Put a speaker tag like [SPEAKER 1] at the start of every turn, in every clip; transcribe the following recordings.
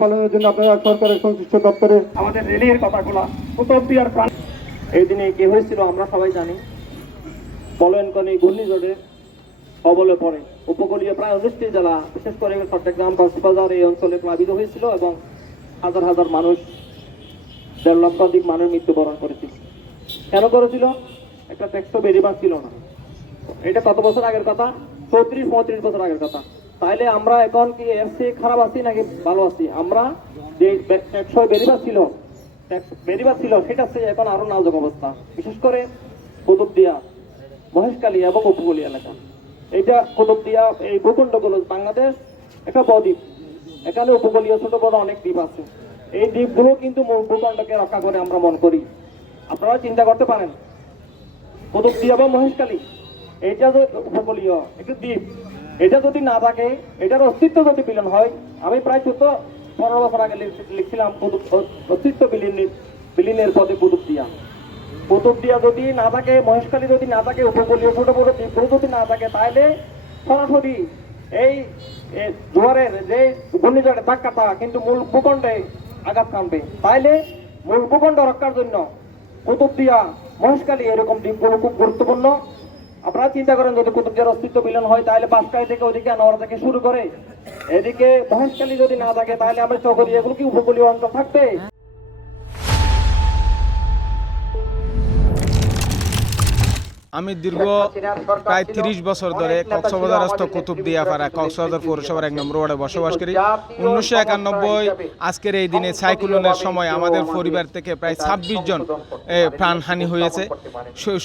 [SPEAKER 1] পালনের জন্য আপনারা সরকারের সংশ্লিষ্ট দপ্তরে আমাদের রেলের কথাগুলো কুতুবদিয়ার প্রাণ
[SPEAKER 2] এই দিনে কি হয়েছিল আমরা সবাই জানি। বলয়নকনি ঘূর্ণিঝড়ের কবলে পড়ে। উপকূলীয় প্রায় উনিশটি জেলা, বিশেষ করে চট্টগ্রাম, কক্সবাজার এই অঞ্চলে প্লাবিত হয়েছিল এবং হাজার হাজার মানুষ, দেড় লক্ষাধিক মানুষ মৃত্যুবরণ করেছিল। কেন করেছিল? একটা ট্যাক্সও বেরিবার ছিল না। এটা কত বছর আগের কথা? চৌত্রিশ, পঁয়ত্রিশ বছর আগের কথা। তাইলে আমরা এখন কি চেয়ে খারাপ আছি নাকি ভালো আছি? আমরা যে ট্যাক্সই বেরিবার ছিল বেরিবার ছিল, সেটা চেয়ে এখন আরও নাজুক অবস্থা। বিশেষ করে কুতুবদিয়া মহেশকালী এবং উপকূলী এলাকা। এটা কুতুবদিয়া, এই ভূখণ্ডগুলো বাংলাদেশ একটা বদ্বীপ এখানে উপকূলীয় ছোট বড় অনেক দ্বীপ আছে। এই দ্বীপগুলো কিন্তু ভূখণ্ডকে রক্ষা করে আমরা মন করি। আপনারা চিন্তা করতে পারেন, কুতুবদিয়া বা মহেশকালী এটা তো উপকূলীয় একটি দ্বীপ। এটা যদি না থাকে, এটার অস্তিত্ব যদি বিলীন হয়, আমি প্রায় চোদ্দ, পনেরো বছর আগে লিখছিলাম অস্তিত্ব বিলীন, বিলীনের পদে কুতুবদিয়া কুতুবদিয়া যদি না থাকে, মহেশখালী যদি না থাকে, উপকূলীয় ছোট বড় দ্বীপগুলো যদি না থাকে তাহলে সরাসরি এই জোয়ারের যে ঘূর্ণিঝড়ের ধাক্কাটা কিন্তু মূল ভূখণ্ডে আঘাত কানবে তাইলে মূল ভূখণ্ড রক্ষার জন্য কুতুবদিয়া মহেশখালী এরকম দ্বীপগুলো খুব গুরুত্বপূর্ণ। আপনারা চিন্তা করেন, যদি কুতুবদের অস্তিত্ব মিলন হয়, তাহলে বাঁশকাই থেকে ওদিকে আনোয়ারা থেকে শুরু করে এদিকে মহেশখালী যদি না থাকে, তাহলে আমরা চকরি এগুলো কি উপকূলীয় অঞ্চল থাকবে?
[SPEAKER 3] আমি দীর্ঘ প্রায় তিরিশ বছর ধরে কক্সবাজারস্থ কুতুবদিয়া পাড়া কক্সবাজার পৌরসভার এক নম্বর ওয়ার্ডে বসবাস করি। উনিশশো একানব্বই আজকের এই দিনে সাইক্লোনের সময় আমাদের পরিবার থেকে প্রায় ছাব্বিশ জন প্রাণহানি হয়েছে।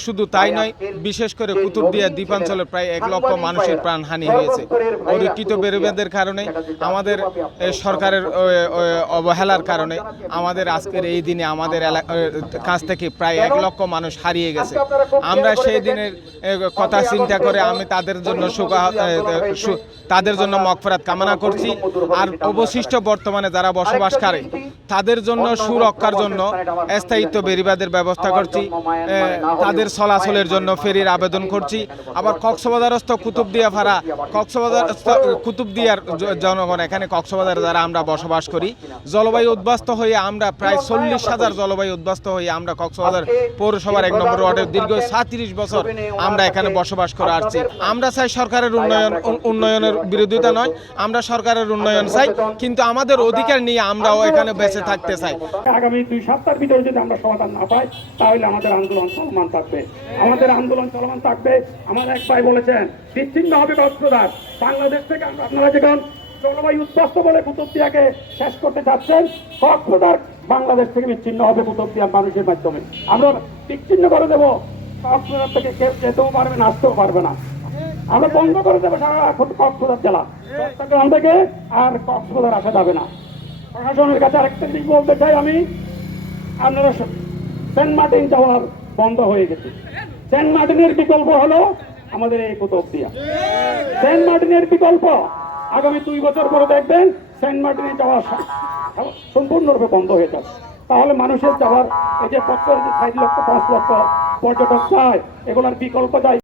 [SPEAKER 3] শুধু তাই নয়, বিশেষ করে কুতুবদিয়া দ্বীপাঞ্চলে প্রায় এক লক্ষ মানুষের প্রাণহানি হয়েছে। অধিকৃত বেরোবেদের কারণে, আমাদের সরকারের অবহেলার কারণে আমাদের আজকের এই দিনে আমাদের কাছ থেকে প্রায় এক লক্ষ মানুষ হারিয়ে গেছে। আমরা সেই দিনের কথা চিন্তা করে আমি তাদের জন্য তাদের জন্য মকফরাত কামনা করছি। আর অবশিষ্ট বর্তমানে যারা বসবাস করে তাদের জন্য সুরক্ষার জন্য স্থায়িত্ব বেরিবাদের ব্যবস্থা করছি। তাদের চলাচলের জন্য ফেরির আবেদন করছি। আবার কক্সবাজারস্থ কুতুবদিয়া ফাড়া কক্সবাজারস্থ কুতুবদিয়ার জনগণ এখানে কক্সবাজার যারা আমরা বসবাস করি জলবায়ু উদ্বাস্ত হয়ে আমরা প্রায় চল্লিশ হাজার জলবায়ু উদ্বাস্ত হয়ে আমরা কক্সবাজার পৌরসভার এক নম্বর ওয়ার্ডের দীর্ঘ সাঁত্রিশ বছর আমরা এখানে বসবাস করে আসছি। আমরা চাই সরকারের উন্নয়ন উন্নয়নের বিরোধিতা নয় আমরা সরকারের উন্নয়ন চাই। কিন্তু আমাদের অধিকার নিয়ে আমরাও এখানে বেঁচে থাকতে চাই।
[SPEAKER 1] আগামী দুই সপ্তাহের ভিতরে যদি আমরা সমাধান না পাই তাহলে আমাদের আন্দোলন চলমান থাকবে। আমাদের আন্দোলন চলমান থাকবে। আমার এক ভাই বলেছেন বিচ্ছিন্ন হবে কক্সবাজার বাংলাদেশ থেকে আমরা আপনারা যখন জলবায়ু উদ্বাস্ত বলে কুতুবদিয়াকে শেষ করতে চাচ্ছেন কক্সবাজার বাংলাদেশ থেকে বিচ্ছিন্ন হবে কুতুবদিয়ার মানুষের মাধ্যমে। আমরা বিচ্ছিন্ন করে দেবো। কক্সবাজার থেকে কেউ যেতেও পারবে না আসতেও পারবে না। আমরা বন্ধ করে দেবো সারা কক্সবাজার জেলা চট্টগ্রাম থেকে আর কক্সবাজার আসা যাবে না। প্রশাসনের কাছে আরেকটা দিক বলতে চাই আমি। আপনারা সেন্ট মার্টিন যাওয়ার বন্ধ হয়ে গেছে। সেন্ট মার্টিনের বিকল্প হলো আমাদের এই কুতুবদিয়া সেন্ট মার্টিনের বিকল্প আগামী দুই বছর পরে দেখবেন সেন্ট মার্টিনে যাওয়া সা- সম্পূর্ণরূপে বন্ধ হয়ে যাবে। তাহলে মানুষের যাওয়ার এই যে বছর লক্ষ, পাঁচ লক্ষ পর্যটক যায়, এগুলোর বিকল্প যায়